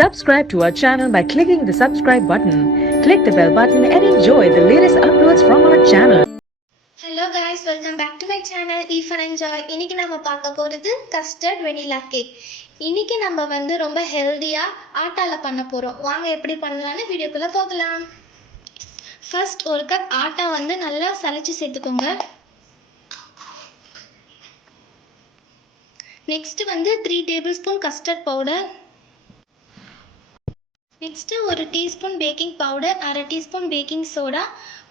Subscribe to our channel by clicking the subscribe button. Click the bell button and enjoy the latest uploads from our channel. Hello guys, welcome back to my channel Eat and Enjoy. இன்னைக்கு நம்ம பார்க்க போறது custard vanilla cake. இன்னைக்கு நம்ம ரொம்ப ஹெல்தியா ஆட்டால பண்ண போறோம். வாங்க எப்படி பண்ணலாம்னு வீடியோக்குள்ள போகலாம். ஃபர்ஸ்ட் ஒரு கப் ஆட்டா நல்லா சலிச்சு சேர்த்துக்கோங்க. Next 3 tablespoon custard powder. Next ஒரு டீஸ்பூன் பேக்கிங் பவுடர், அரை டீஸ்பூன் பேக்கிங் சோடா,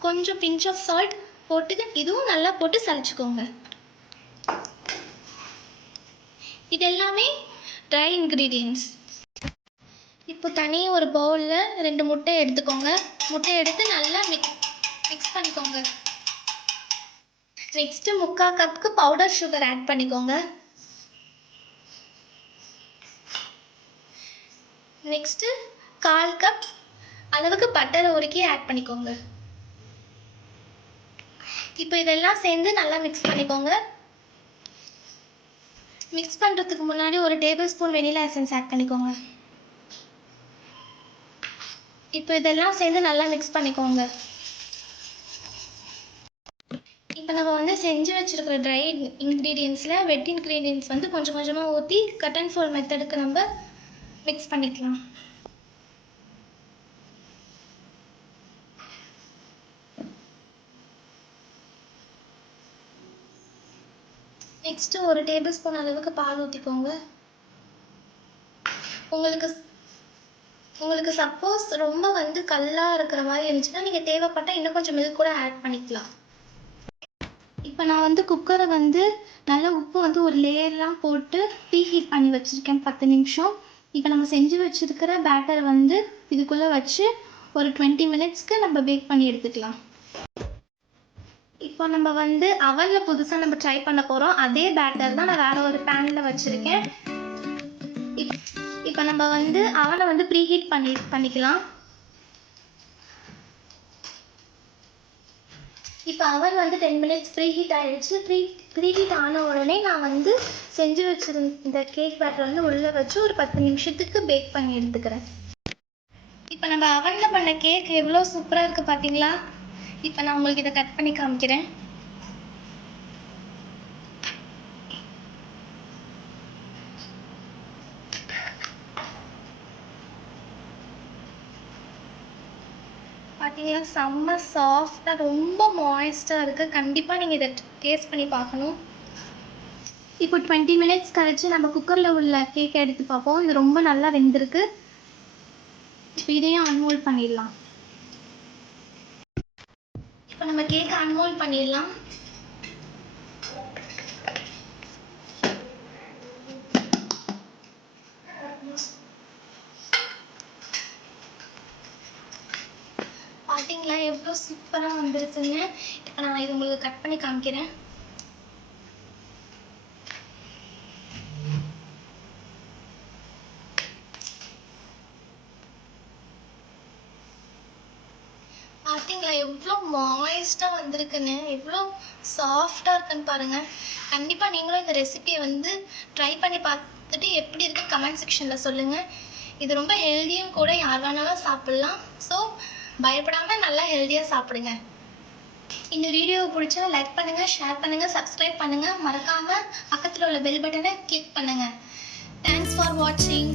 கொஞ்சம் பிஞ்ச் ஆஃப் சால்ட் போட்டு இதுவும் நல்லா போட்டு சலிச்சுக்கோங்க. இது எல்லாமே ட்ரை இன்க்ரீடியன்ட்ஸ். இப்போ தனியாக ஒரு பவுலில் 2 முட்டை எடுத்துக்கோங்க. முட்டை எடுத்து நல்லா மிக்ஸ் பண்ணிக்கோங்க. நெக்ஸ்ட்டு 3/4 கப்புக்கு பவுடர் சுகர் ஆட் பண்ணிக்கோங்க. நெக்ஸ்ட்டு 1/4 கப் அளவுக்கு பட்டரை உருக்கி ஆட் பண்ணிக்கோங்க. இப்போ இதெல்லாம் சேர்ந்து நல்லா மிக்ஸ் பண்ணிக்கோங்க. மிக்ஸ் பண்ணுறதுக்கு முன்னாடி ஒரு tablespoon vanilla essence add பண்ணிக்கோங்க. இப்போ இதெல்லாம் சேர்ந்து நல்லா மிக்ஸ் பண்ணிக்கோங்க. இப்போ நம்ம செஞ்சு வச்சுருக்கிற ட்ரை இன்க்ரீடியன்ஸில் வெட் இன்க்ரீடியன்ஸ் கொஞ்சம் கொஞ்சமாக ஊற்றி கட் அண்ட் ஃபோல்ட் மெத்தடுக்கு நம்ம மிக்ஸ் பண்ணிக்கலாம். நெக்ஸ்ட்டு ஒரு டேபிள் ஸ்பூன் அளவுக்கு பால் ஊற்றிக்கோங்க. உங்களுக்கு சப்போஸ் ரொம்ப கல்லாக இருக்கிற மாதிரி இருந்துச்சுன்னா நீங்கள் தேவைப்பட்டால் இன்னும் கொஞ்சம் மில்க் கூட ஆட் பண்ணிக்கலாம். இப்போ நான் குக்கரை நல்லா உப்பு ஒரு லேயர்லாம் போட்டு ப்ரீ ஹீட் பண்ணி வச்சுருக்கேன் 10 நிமிஷம். இப்போ நம்ம செஞ்சு வச்சுருக்கிற பேட்டர் இதுக்குள்ளே வச்சு ஒரு 20 மினிட்ஸ்க்கு நம்ம பேக் பண்ணி எடுத்துக்கலாம். இப்போ நம்ம அவனில் புதுசாக நம்ம ட்ரை பண்ண போகிறோம். அதே பேட்டர் தான் நான் வேறு ஒரு பேனில் வச்சுருக்கேன். இப்போ நம்ம அவனை ப்ரீ ஹீட் பண்ணிக்கலாம். இப்போ அவன் 10 மினிட்ஸ் ப்ரீ ஹீட் ஆகிடுச்சு. ப்ரீ ஹீட் ஆன உடனே நான் செஞ்சு வச்சுருந்த கேக் பேட்டர் உள்ளே வச்சு ஒரு 10 நிமிஷத்துக்கு பேக் பண்ணி எடுத்துக்கிறேன். இப்போ நம்ம அவனில் பண்ண கேக் எவ்வளோ சூப்பராக இருக்குது பார்த்தீங்களா? இப்போ நான் உங்களுக்கு இதை கட் பண்ணி காமிக்கிறேன். பார்த்தீங்கன்னா செம்ம சாஃப்டாக ரொம்ப மாய்ஸ்டாக இருக்குது. கண்டிப்பாக நீங்கள் இதை டேஸ்ட் பண்ணி பார்க்கணும். இப்போ 20 மினிட்ஸ் கழிச்சு நம்ம குக்கரில் உள்ள கேக்கை எடுத்து பார்ப்போம். இது ரொம்ப நல்லா வெந்திருக்கு. இப்போ இதையும் அன்மோல்ட் பண்ணிடலாம். இப்போ நம்ம கேக்கை அன்மோல்ட் பண்ணிடலாம். பார்த்தீங்களா எவ்வளோ சூப்பராக வந்துருக்குங்க. இப்போ நான் இது உங்களுக்கு கட் பண்ணி காமிக்கிறேன். பார்த்தீங்களா எவ்வளோ மாய்ஸ்டாக வந்திருக்குன்னு, எவ்வளோ சாஃப்டாக இருக்குன்னு பாருங்கள். கண்டிப்பாக நீங்களும் இந்த ரெசிபியை ட்ரை பண்ணி பார்த்துட்டு எப்படி இருக்குது கமெண்ட் செக்ஷனில் சொல்லுங்கள். இது ரொம்ப ஹெல்த்தியும் கூட, யார் வேணாலும் சாப்பிட்லாம். ஸோ பயப்படாமல் நல்லா ஹெல்த்தியாக சாப்பிடுங்க. இந்த வீடியோவை பிடிச்சா லைக் பண்ணுங்கள், ஷேர் பண்ணுங்கள், சப்ஸ்கிரைப் பண்ணுங்கள். மறக்காமல் பக்கத்தில் உள்ள பெல் பட்டனை கிளிக் பண்ணுங்கள். தேங்க்ஸ் ஃபார் வாட்சிங்.